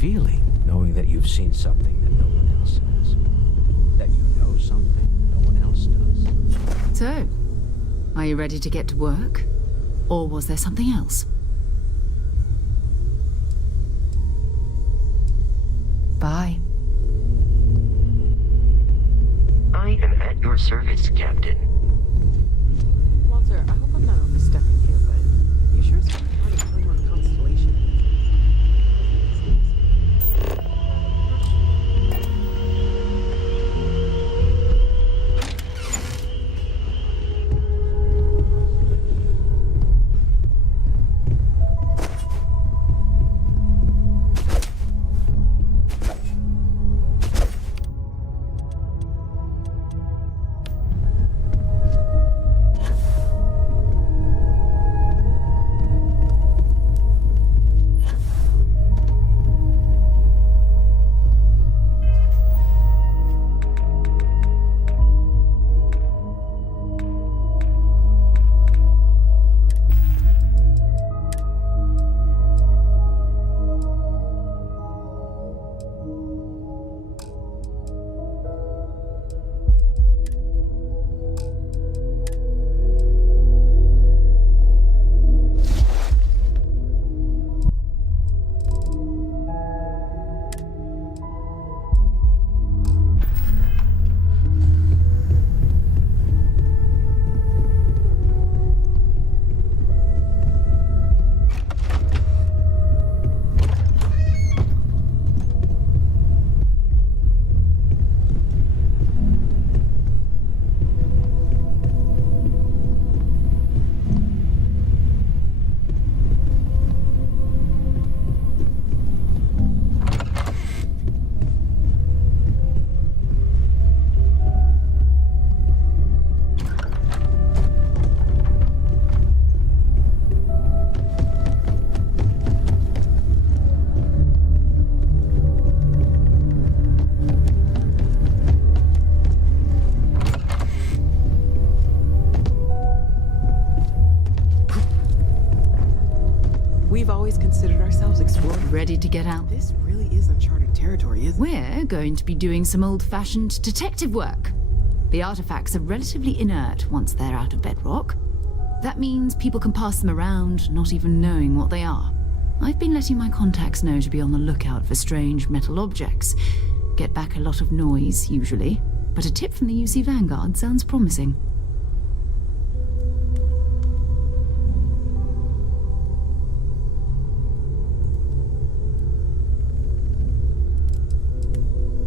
feeling knowing that you've seen something that no one else has? That you know something no one else does? So, are you ready to get to work? Or was there something else? Bye. I am at your service, Captain. Walter, I hope I'm not overstepping here, but you sure it's kind of hard to climb on a constellation? We've always considered ourselves explorers. Ready to get out? This really is uncharted territory, isn't it? We're going to be doing some old-fashioned detective work. The artifacts are relatively inert once they're out of bedrock. That means people can pass them around, not even knowing what they are. I've been letting my contacts know to be on the lookout for strange metal objects. Get back a lot of noise, usually, but a tip from the UC Vanguard sounds promising.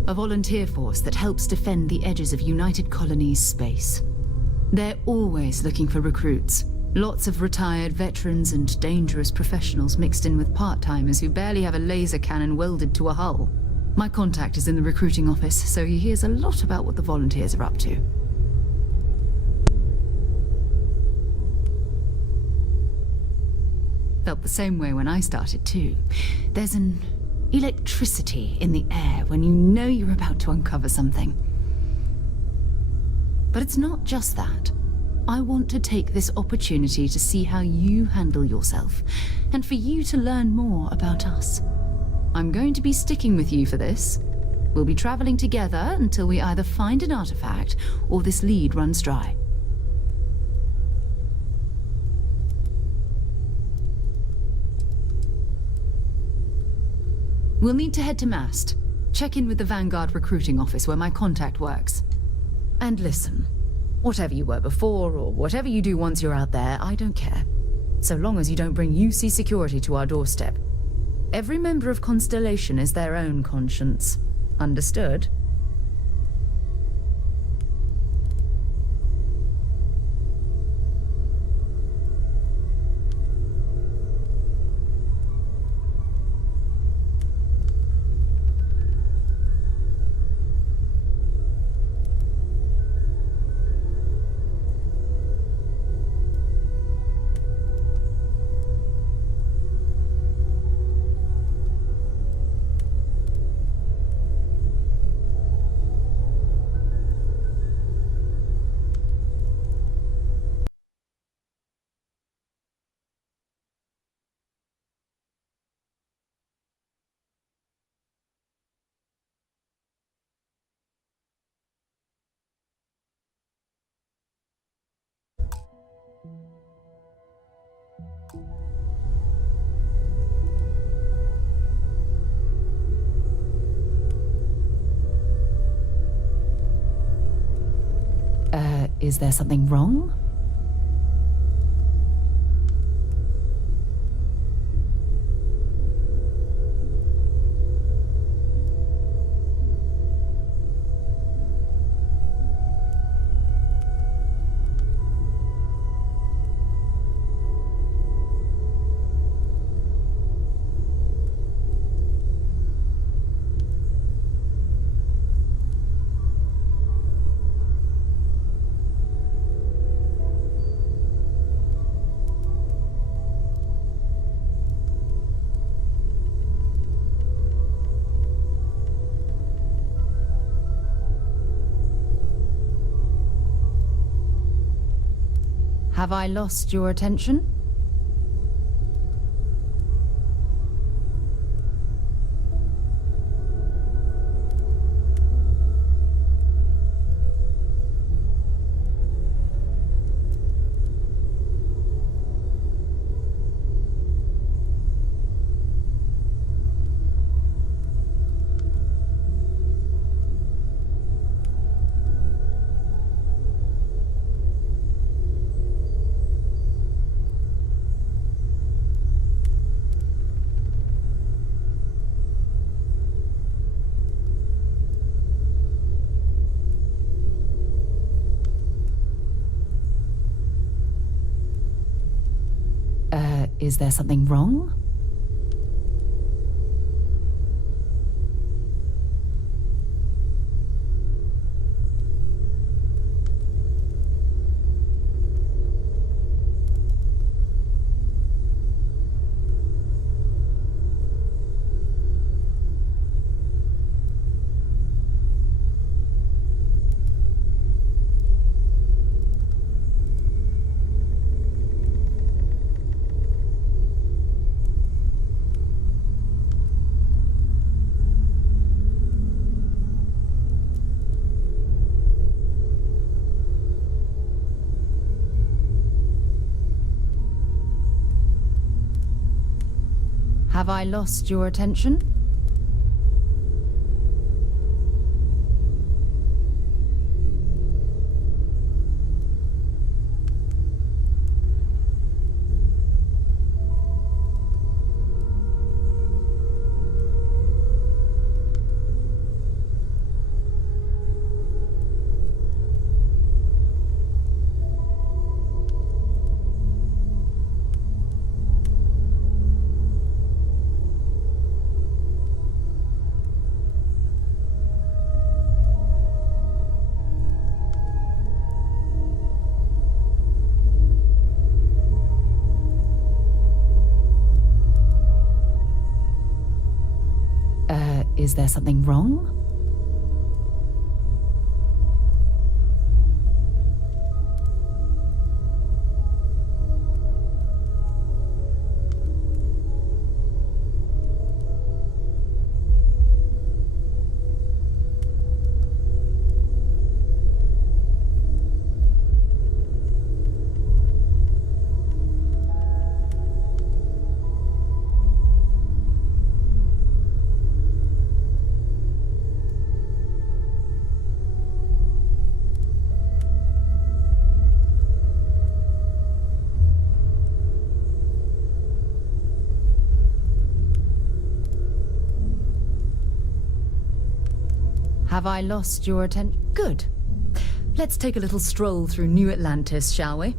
A volunteer force that helps defend the edges of United Colonies space. They're always looking for recruits. Lots of retired veterans and dangerous professionals mixed in with part-timers who barely have a laser cannon welded to a hull. My contact is in the recruiting office, so he hears a lot about what the volunteers are up to. Felt the same way when I started too. There's an electricity in the air when you know you're about to uncover something. But it's not just that. I want to take this opportunity to see how you handle yourself, and for you to learn more about us. I'm going to be sticking with you for this. We'll be traveling together until we either find an artifact or this lead runs dry. We'll need to head to Mast. Check in with the Vanguard recruiting office where my contact works. And listen, whatever you were before or whatever you do once you're out there, I don't care. So long as you don't bring UC security to our doorstep. Every member of Constellation is their own conscience. Understood? Is there something wrong? Have I lost your attention? Is there something wrong? Have I lost your attention? Is there something wrong? Have I lost your attention? Good. Let's take a little stroll through New Atlantis, shall we?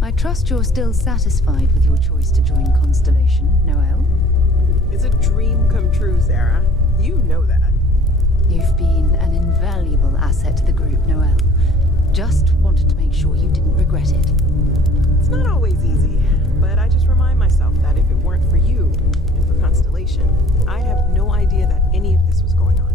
I trust you're still satisfied with your choice to join Constellation, Noel. It's a dream come true, Sarah. You know that. You've been an invaluable asset to the group, Noel. Just wanted to make sure you didn't regret it. It's not always easy, but I just remind myself that if it weren't for you and for Constellation, I'd have no idea that any of this was going on.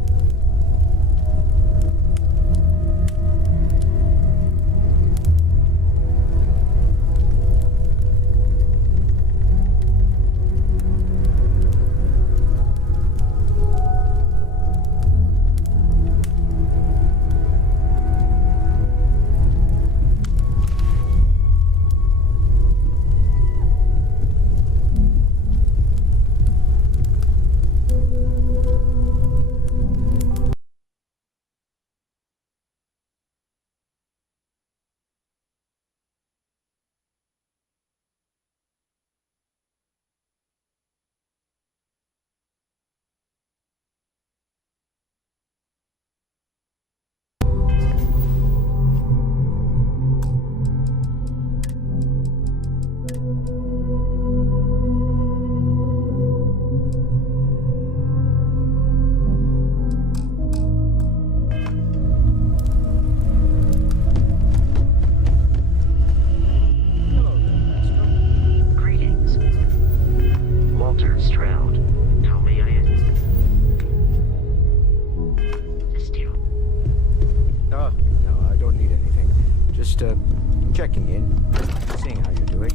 Just checking in, seeing how you're doing.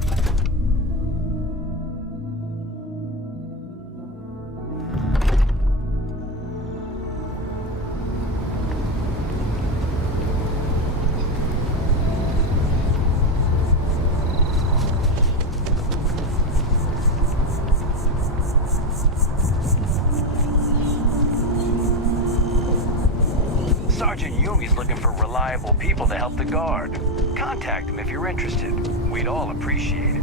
Sergeant Yumi's looking for reliable people to help the guard. Contact him if you're interested. We'd all appreciate it.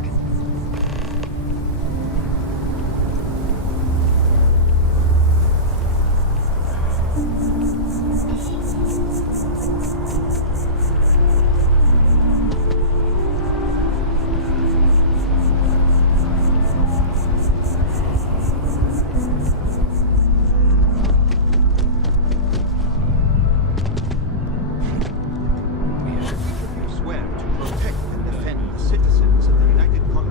Swear to protect and defend the citizens of the United Colonies.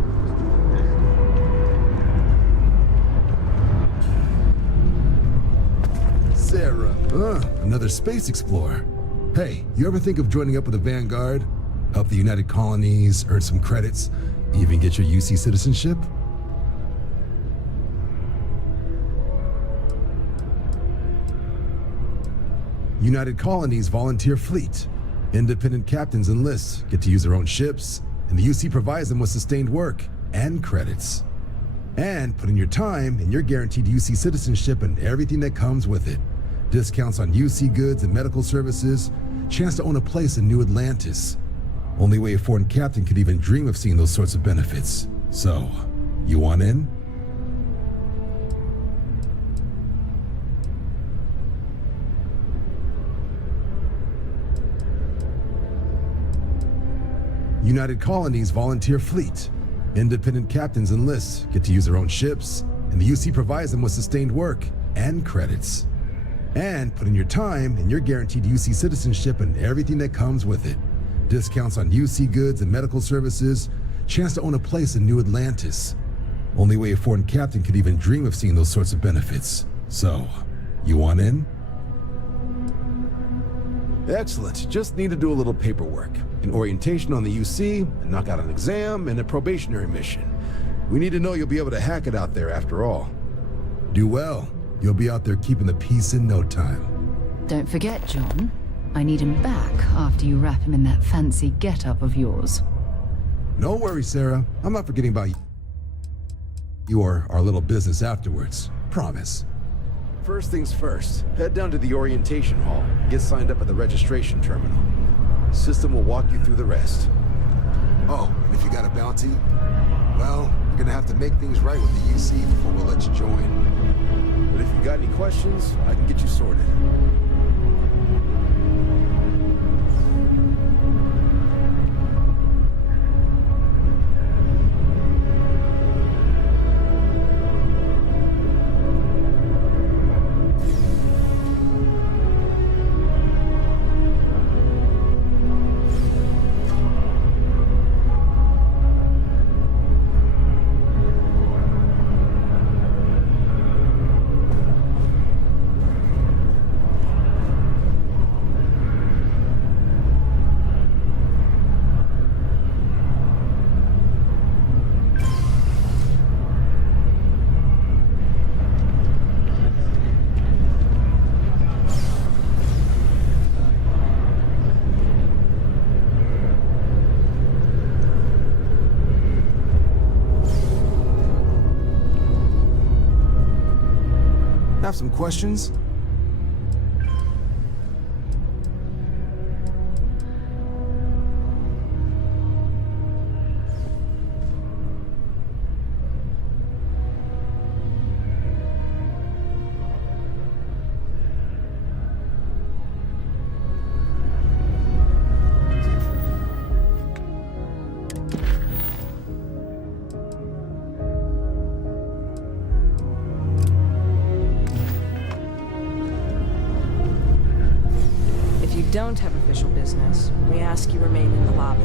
Sarah. Another space explorer. Hey, you ever think of joining up with the Vanguard? Help the United Colonies, earn some credits, even get your UC citizenship? United Colonies Volunteer Fleet. Independent captains enlist, get to use their own ships, and the UC provides them with sustained work and credits. And put in your time, and you're guaranteed UC citizenship and everything that comes with it. Discounts on UC goods and medical services, chance to own a place in New Atlantis. Only way a foreign captain could even dream of seeing those sorts of benefits. So, you want in? United Colonies Volunteer Fleet. Independent captains enlist, get to use their own ships, and the UC provides them with sustained work and credits. And put in your time, and you're guaranteed UC citizenship and everything that comes with it. Discounts on UC goods and medical services, chance to own a place in New Atlantis. Only way a foreign captain could even dream of seeing those sorts of benefits. So, you want in? Excellent. Just need to do a little paperwork. An orientation on the UC, and knock out an exam, and a probationary mission. We need to know you'll be able to hack it out there after all. Do well. You'll be out there keeping the peace in no time. Don't forget, John. I need him back after you wrap him in that fancy get-up of yours. No worries, Sarah. I'm not forgetting about you or our little business afterwards. Promise. First things first, head down to the orientation hall. Get signed up at the registration terminal. System will walk you through the rest. Oh, and if you got a bounty, well, you're gonna have to make things right with the UC before we'll let you join. But if you got any questions, I can get you sorted. Have some questions? Don't have official business, we ask you remain in the lobby.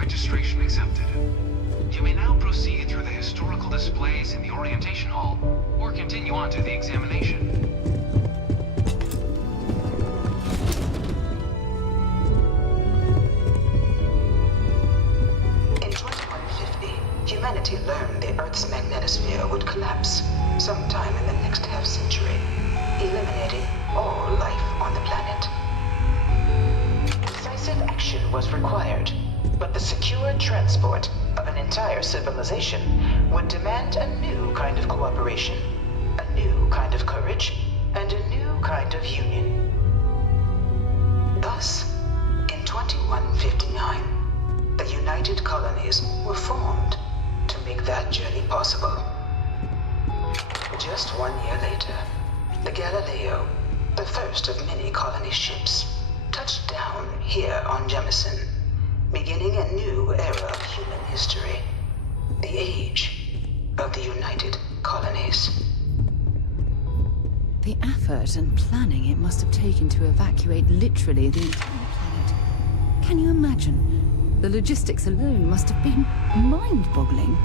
Registration accepted. You may now proceed through the historical displays in the orientation hall, or continue on to the examination. In 2150, humanity learned the Earth's magnetosphere would collapse sometime in the next half-century, eliminating all life on the planet. Decisive action was required, but the secure transport of an entire civilization would demand a new kind of cooperation, a new kind of courage, and a new kind of union. Thus, in 2159, the United Colonies were formed to make that journey possible. Just 1 year later, the Galileo, the first of many colony ships, touched down here on Jemison, beginning a new era of human history, the age of the United Colonies. The effort and planning it must have taken to evacuate literally the entire planet. Can you imagine? The logistics alone must have been mind-boggling.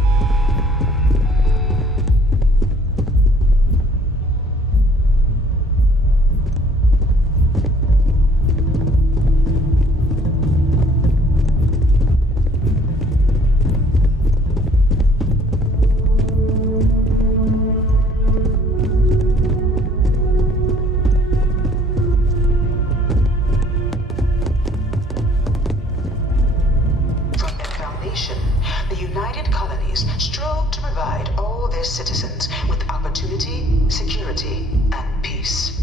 The United Colonies strove to provide all their citizens with opportunity, security, and peace.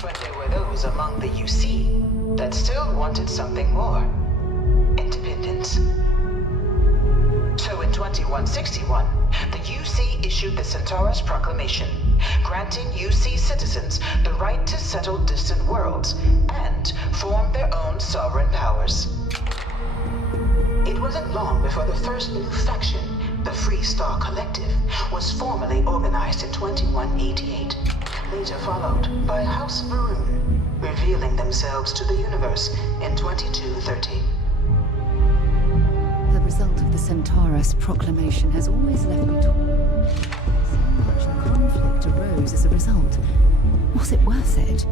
But there were those among the UC that still wanted something more: independence. So in 2161, the UC issued the Centaurus Proclamation, granting UC citizens the right to settle distant worlds and form their own sovereign powers. It wasn't long before the first new faction, the Free Star Collective, was formally organized in 2188, later followed by House Varun, revealing themselves to the universe in 2230. The result of the Centaurus Proclamation has always left me torn. So much conflict arose as a result. Was it worth it?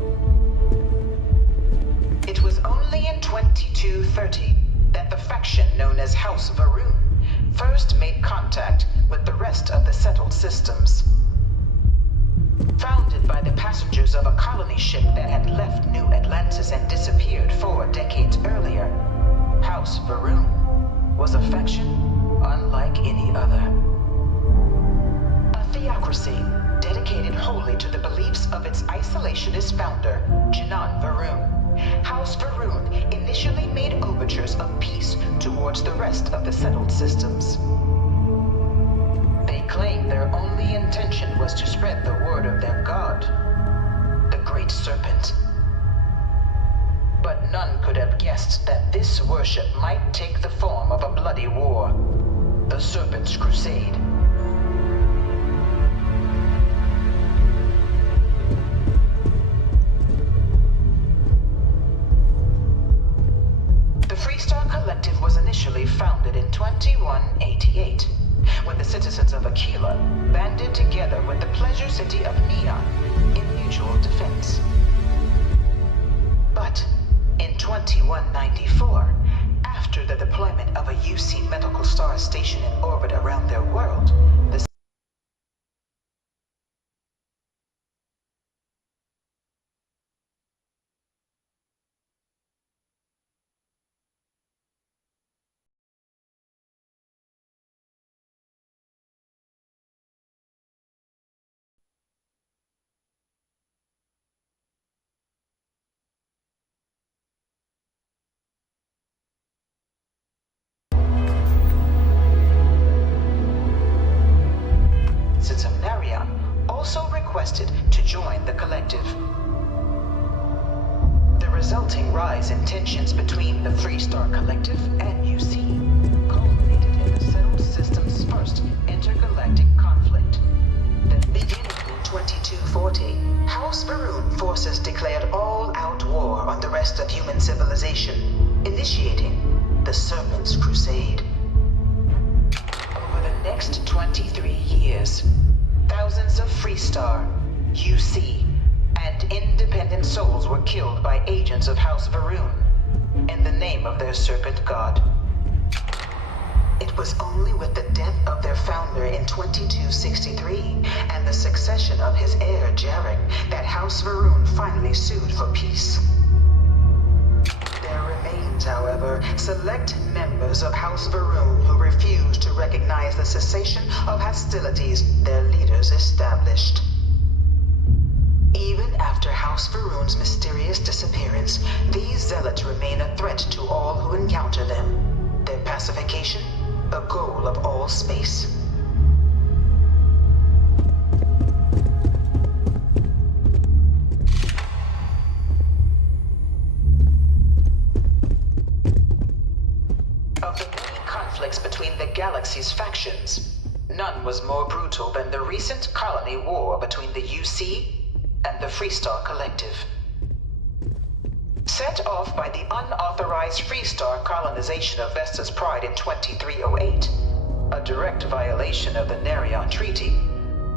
It was only in 2230 that the faction known as House Varun first made contact with the rest of the settled systems. Founded by the passengers of a colony ship that had left New Atlantis and disappeared 4 decades earlier, House Varun was a faction unlike any other. A theocracy dedicated wholly to the beliefs of its isolationist founder, Janan Varun. House Varun initially made overtures of peace towards the rest of the settled systems. They claimed their only intention was to spread the word of their god, the Great Serpent. But none could have guessed that this worship might take the form of a bloody war, the Serpent's Crusade. The Free Star Collective was initially founded in 2188, when the citizens of Aquila banded together with the pleasure city of Neon in mutual defense. But in 2194, after the deployment of a UC medical star station in orbit around their world, also requested to join the collective. The resulting rise in tensions between the Free Star Collective and UC culminated in the settled system's first intergalactic conflict. Then, beginning in 2240, House Varun forces declared all-out war on the rest of human civilization, initiating the Surge. last 23 years, thousands of Freestar, UC, and independent souls were killed by agents of House Varun in the name of their serpent god. It was only with the death of their founder in 2263 and the succession of his heir Jarek that House Varun finally sued for peace. There remains, however, select members of House Varun who refuse to recognize the cessation of hostilities their leaders established. Even after House Varun's mysterious disappearance, these zealots remain a threat to all who encounter them. Their pacification, a goal of all space. Of the many conflicts between the galaxy's factions, none was more brutal than the recent colony war between the UC and the Freestar Collective. Set off by the unauthorized Freestar colonization of Vesta's Pride in 2308, a direct violation of the Nerion Treaty,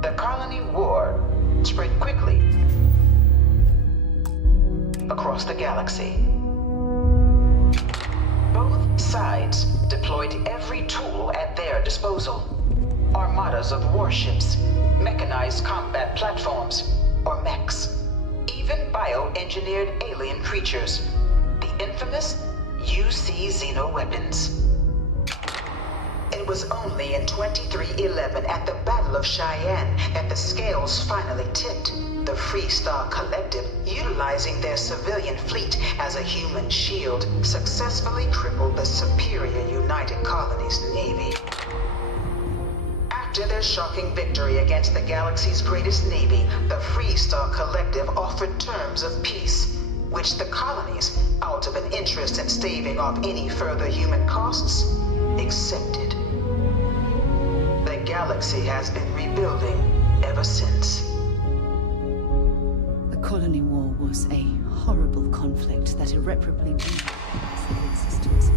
the colony war spread quickly across the galaxy. Both sides deployed every tool at their disposal. Armadas of warships, mechanized combat platforms, or mechs, even bioengineered alien creatures, the infamous UC xeno-weapons. It was only in 2311 at the Battle of Cheyenne that the scales finally tipped. The Freestar Collective, utilizing their civilian fleet as a human shield, successfully crippled the superior United Colonies Navy. After their shocking victory against the galaxy's greatest navy, the Freestar Collective offered terms of peace, which the colonies, out of an interest in staving off any further human costs, accepted. The galaxy has been rebuilding ever since. The colony war was a horrible conflict that irreparably weakened civil existence.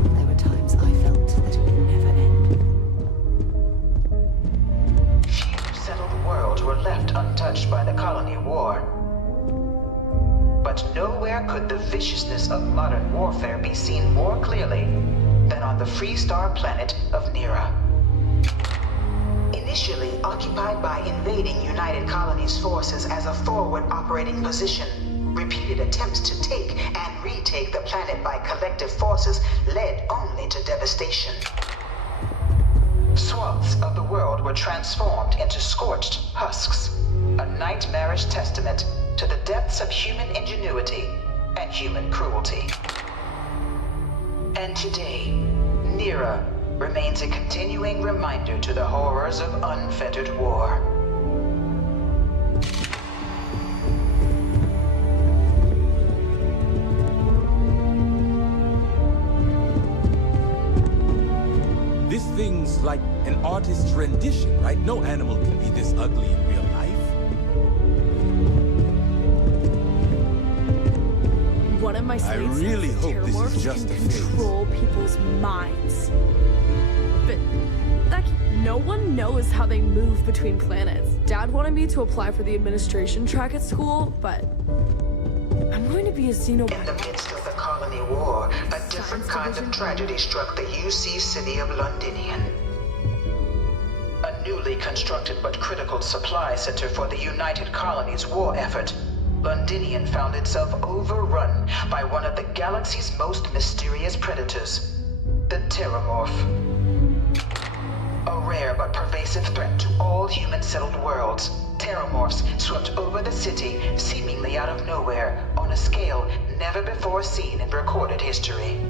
There were times I felt that it would never end. Few settled worlds were left untouched by the colony war. But nowhere could the viciousness of modern warfare be seen more clearly than on the Freestar planet of Nira. Initially occupied by invading United Colonies forces as a forward operating position, repeated attempts to take and retake the planet by collective forces led only to devastation. Swaths of the world were transformed into scorched husks, a nightmarish testament to the depths of human ingenuity and human cruelty. And today, Nira remains a continuing reminder to the horrors of unfettered war. This thing's like an artist's rendition, right? No animal can be this ugly in real life. One of my I slaves really says hope this Terramorphs is just can a phase. control people's minds. But no one knows how they move between planets. Dad wanted me to apply for the administration track at school, but I'm going to be a xeno. In the midst of the colony war, a different kind of tragedy struck the UC city of Londinian. A newly constructed but critical supply center for the United Colonies war effort, Londinian found itself overrun by one of the galaxy's most mysterious predators, the Terramorph. A rare but pervasive threat to all human-settled worlds, Terramorphs swept over the city seemingly out of nowhere on a scale never before seen in recorded history.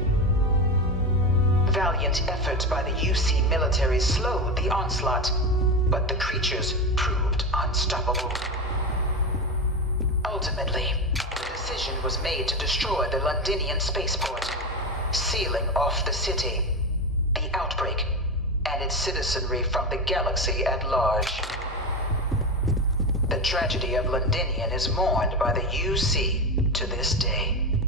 Valiant efforts by the UC military slowed the onslaught, but the creatures proved unstoppable. Ultimately, the decision was made to destroy the Londinian spaceport, sealing off the city, the outbreak, and its citizenry from the galaxy at large. The tragedy of Londinian is mourned by the UC to this day.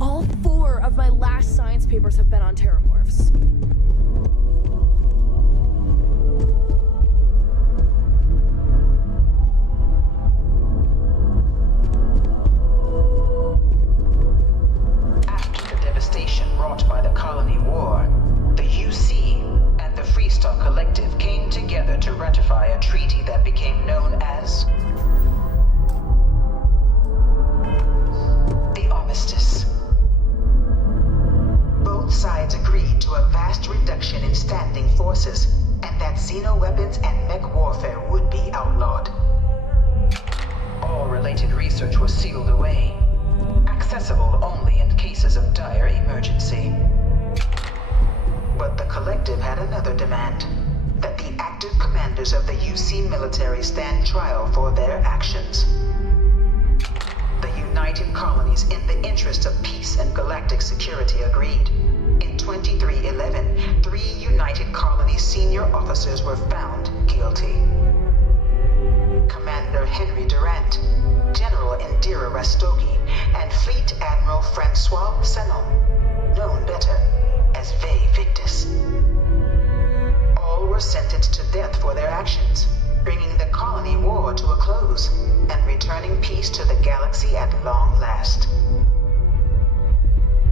All 4 of my last signs science papers have been on terramorphs. After the devastation wrought by the colony war, the UC and the Freestock Collective came together to ratify a treaty that became known as the Armistice. Both sides agreed to a vast reduction in standing forces, and that xenoweapons and mech warfare would be outlawed. All related research was sealed away, accessible only in cases of dire emergency. But the Collective had another demand, that the active commanders of the UC military stand trial for their actions. The United Colonies, in the interest of peace and galactic security, agreed. In 2311, 3 United Colonies senior officers were found guilty. Commander Henry Durant, General Indira Rastogi, and Fleet Admiral Francois Sanon, known better as Ve Victus. All were sentenced to death for their actions, bringing the colony war to a close and returning peace to the galaxy at long last.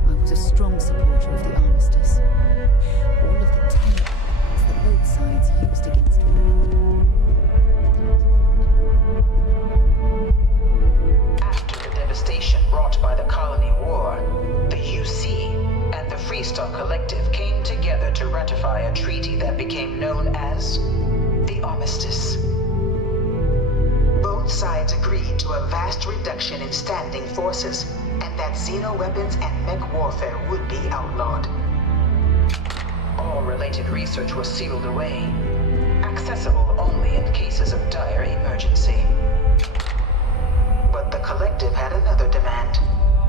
I was a strong supporter of the armistice. All of the terrible weapons that both sides used against me. After the devastation wrought by the colony war, the UC and the Freestock Collective came together to ratify a treaty that became known as the Armistice. Both sides agreed to a vast reduction in standing forces, and that xenoweapons and mech warfare would be outlawed. All related research was sealed away, accessible only in cases of dire emergency. But the Collective had another demand,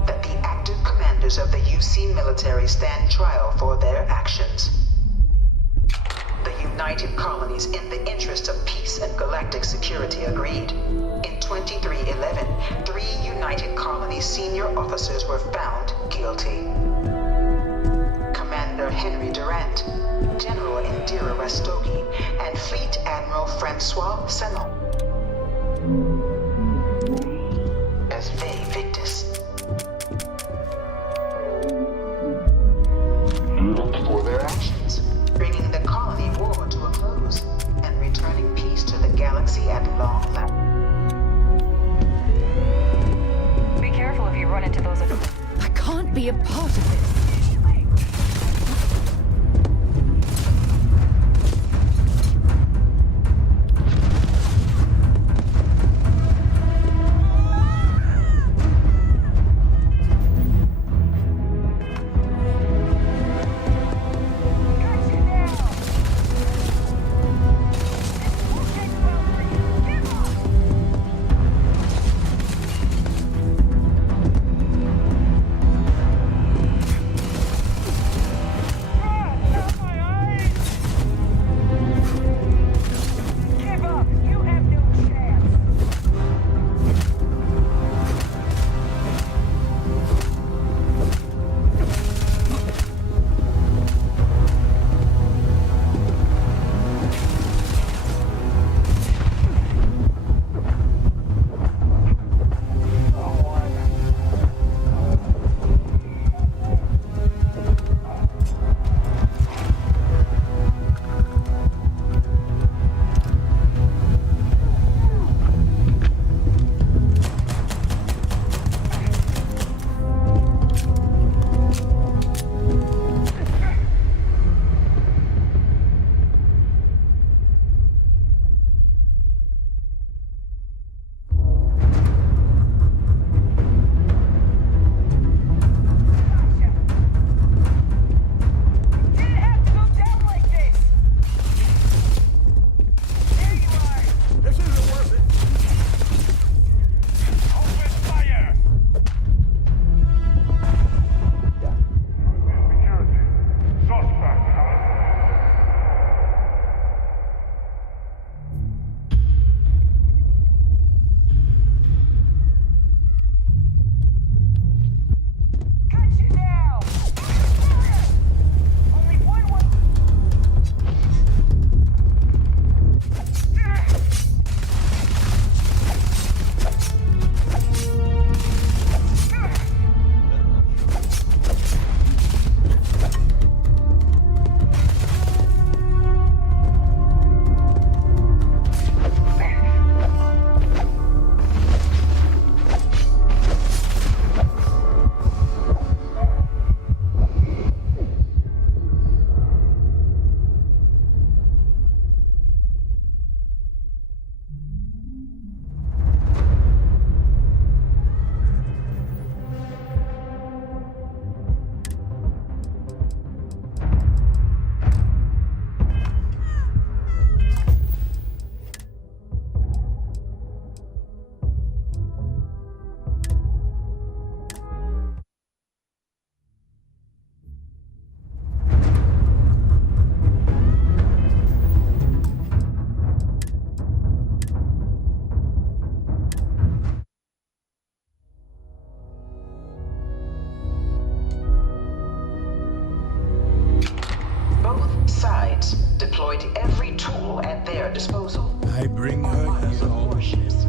that the active commanders of the UC military stand trial for their actions. The United Colonies, in the interest of peace and galactic security, agreed. In 2311, 3 United Colonies senior officers were found guilty. Commander Henry Durant, General Indira Rastogi, and Fleet Admiral Francois Sanon, as Ve Victus. For their actions, bringing the colony war to a close and returning peace to the galaxy at long last. Be careful if you run into those. I can't be a part of this. deployed every tool at their disposal. I bring her here all Warships.